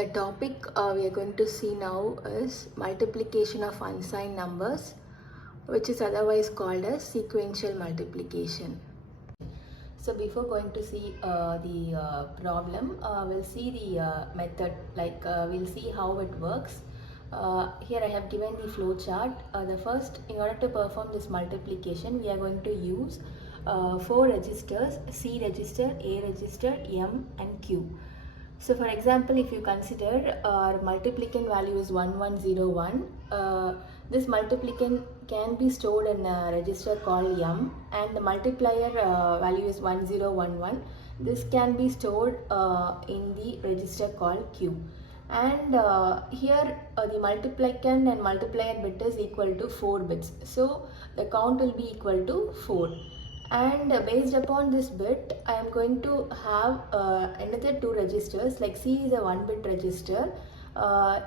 The topic we are going to see now is multiplication of unsigned numbers, which is otherwise called as sequential multiplication. So before going to see the problem, we'll see the method, we'll see how it works. Here I have given the flow chart. The first, in order to perform this multiplication, we are going to use 4 registers: C register, A register, M and Q. So for example, if you consider our multiplicand value is 1101, this multiplicand can be stored in a register called M, and the multiplier value is 1011. This can be stored in the register called Q. And here the multiplicand and multiplier bit is equal to 4 bits. So the count will be equal to 4. And based upon this bit, I am going to have another 2 registers. Like C is a 1-bit register.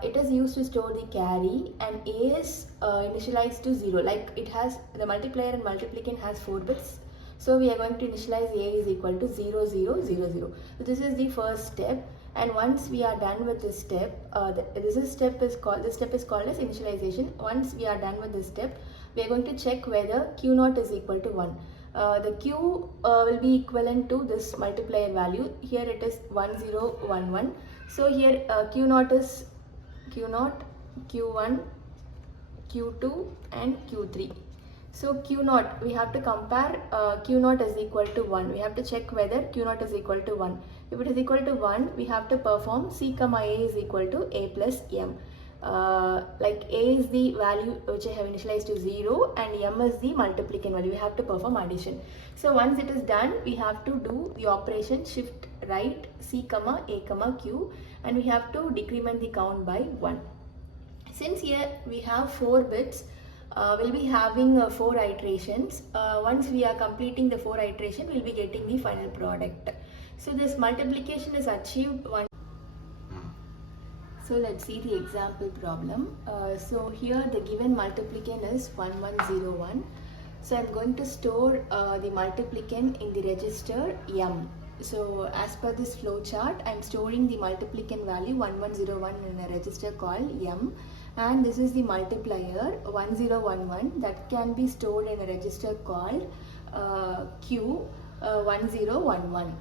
It is used to store the carry, and A is initialized to 0. Like it has, the multiplier and multiplicand has 4 bits. So we are going to initialize A is equal to 0, 0, 0, 0. So this is the first step. And once we are done with this step, this step is called as initialization. Once we are done with this step, we are going to check whether Q0 is equal to 1. The Q will be equivalent to this multiplier value. Here it is 1011. So here Q0 is Q0, Q1, Q2 and Q3. So Q0, we have to compare Q0 is equal to 1. We have to check whether Q0 is equal to 1. If it is equal to 1, we have to perform C, A is equal to A plus M. Like A is the value which I have initialized to 0 and M is the multiplicand value. We have to perform addition. So once it is done, we have to do the operation shift right C, A, Q, and we have to decrement the count by 1. Since here we have 4 bits, we'll be having 4 iterations. Once we are completing the 4 iteration, we'll be getting the final product. So this multiplication is achieved one. So let's see the example problem. So here the given multiplicand is 1101. So I'm going to store the multiplicand in the register M. So as per this flow chart, I'm storing the multiplicand value 1101 in a register called M, and this is the multiplier 1011 that can be stored in a register called Q 1011.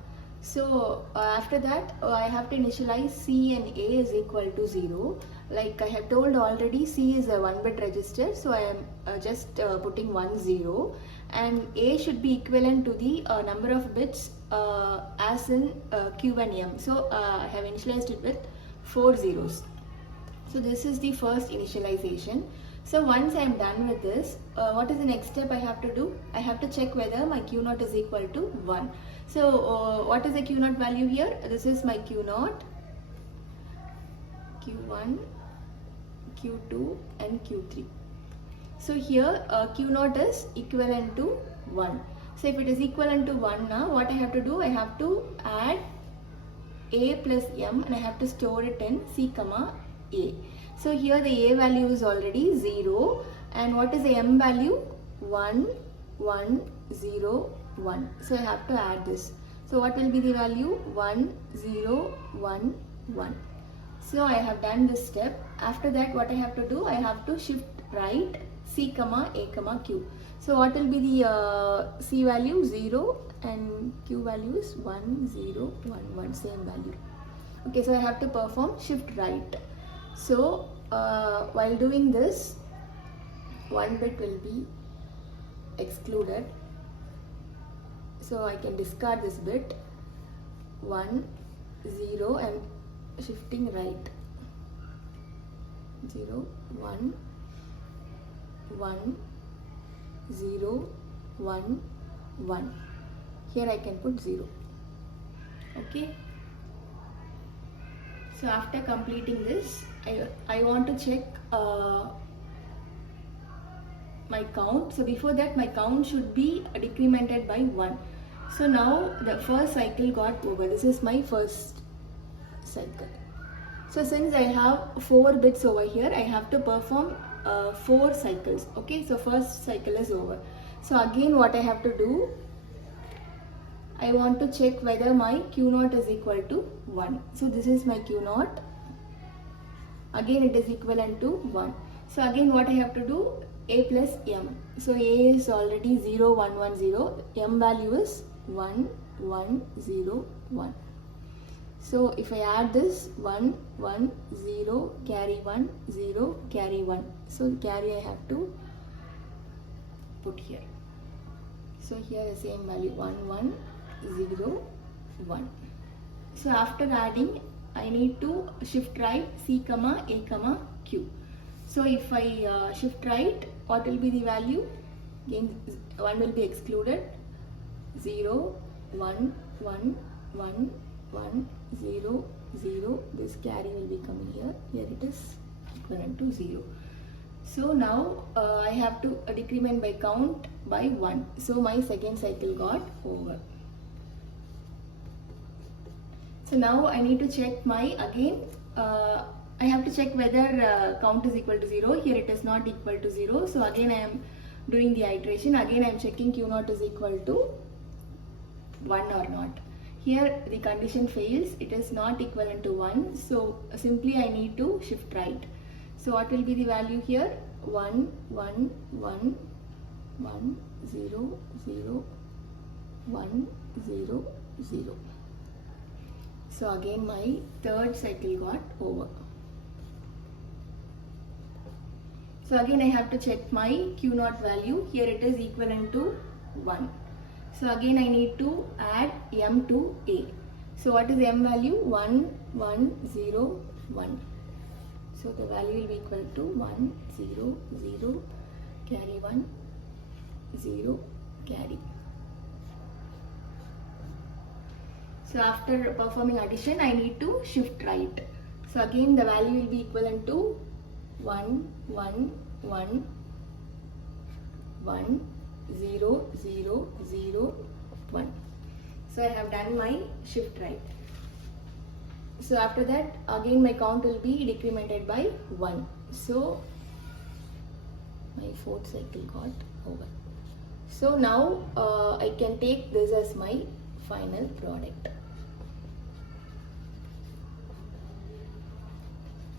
So after that, I have to initialize C and A is equal to 0. Like I have told already, C is a 1-bit register, so I am just putting 10, and A should be equivalent to the number of bits as in Q and M. So I have initialized it with 4 zeros. So this is the first initialization. So once I am done with this, what is the next step I have to do? I have to check whether my Q0 is equal to 1. So what is the Q0 value here? This is my Q0, Q1, Q2 and Q3. So here Q0 is equivalent to 1. So if it is equivalent to 1 now, what I have to do? I have to add A plus M and I have to store it in C, A. So here the A value is already 0, and what is the M value? 1, 1, 0, 1. So I have to add this. So what will be the value? 1, 0, 1, 1. So I have done this step. After that, what I have to do? I have to shift right C, A, Q. So what will be the C value? 0, and Q value is 1, 0, 1, 1, same value. Okay, so I have to perform shift right. So while doing this, 1 bit will be excluded. So I can discard this bit. 1, 0, and shifting right. 0, 1, 1, 0, 1, 1. Here I can put 0. Okay. So after completing this, I want to check my count. So before that, my count should be decremented by 1. So now the first cycle got over. This is my first cycle. So since I have 4 bits over here, I have to perform 4 cycles. Okay, so first cycle is over. So again what I have to do, I want to check whether my Q0 is equal to 1. So this is my Q0, again it is equivalent to 1. So again what I have to do, a plus m. So a is already 0, 1, 1, 0. M value is 1, 1, 0, 1. So if I add this 1, 1, 0, carry 1, 0, carry 1. So carry I have to put here. So here the same value 1, 1, 0, 1. So after adding, I need to shift right C comma A comma Q. So if I shift right, what will be the value? Again 1 will be excluded. 0, 1, 1, 1, 1, 0, 0. This carry will be coming here. Here it is equivalent to 0. So now I have to decrement by count by 1. So my second cycle got over. So now I need to check my I have to check whether count is equal to 0. Here it is not equal to 0. So again I am doing the iteration. Again I am checking Q0 is equal to 1 or not. Here the condition fails. It is not equivalent to 1. So simply I need to shift right. So what will be the value here? 1, 1, 1, 1, 0, 0, 1, 0, 0. So again my third cycle got over. So again I have to check my Q0 value. Here it is equivalent to 1. So again I need to add M to A. So what is M value? 1, 1, 0, 1. So the value will be equal to 1, 0, 0, carry 1, 0, carry. So after performing addition, I need to shift right. So again the value will be equivalent to 1, 1, 1, 1, 0, 0, 0, 1. So I have done my shift right. So after that again my count will be decremented by 1. So my fourth cycle got over. So now I can take this as my final product.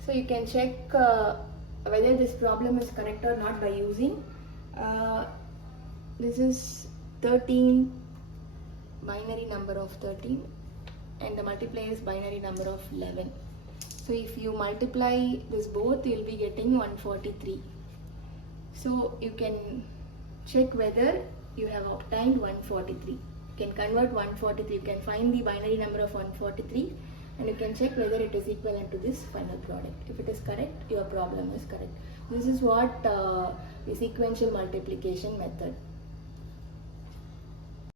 So you can check whether this problem is correct or not by using this is 13, binary number of 13, and the multiplier is binary number of 11. So if you multiply this both, you will be getting 143. So you can check whether you have obtained 143. You can convert 143, you can find the binary number of 143 and you can check whether it is equivalent to this final product. If it is correct, your problem is correct. This is what the sequential multiplication method.